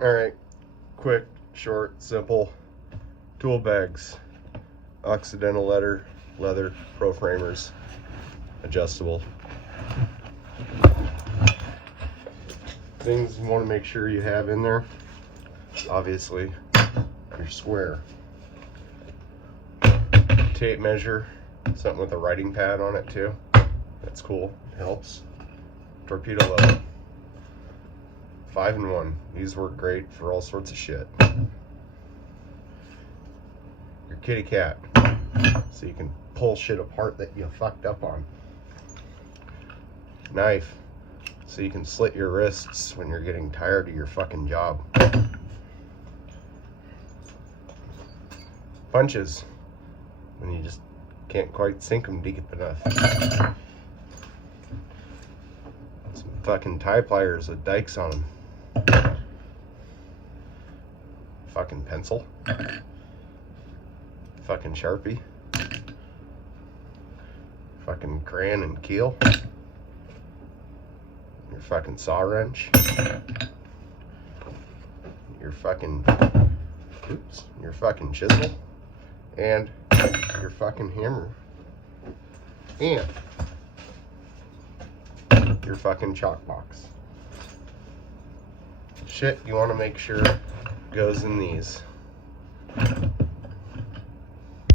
Alright, quick, short, simple tool bags. Occidental leather, pro framers, adjustable. Things you want to make sure you have in there, obviously, your square. Tape measure, something with a writing pad on it too. That's cool, it helps. Torpedo level. 5-in-1. These work great for all sorts of shit. Your kitty cat, so you can pull shit apart that you fucked up on. Knife, so you can slit your wrists when you're getting tired of your fucking job. Punches, when you just can't quite sink them deep enough. Some fucking tie pliers with dikes on them. Fucking pencil. Fucking Sharpie. Fucking crayon and keel. Your fucking saw wrench. Your fucking chisel. And your fucking hammer. And your fucking chalk box. Shit you want to make sure goes in these.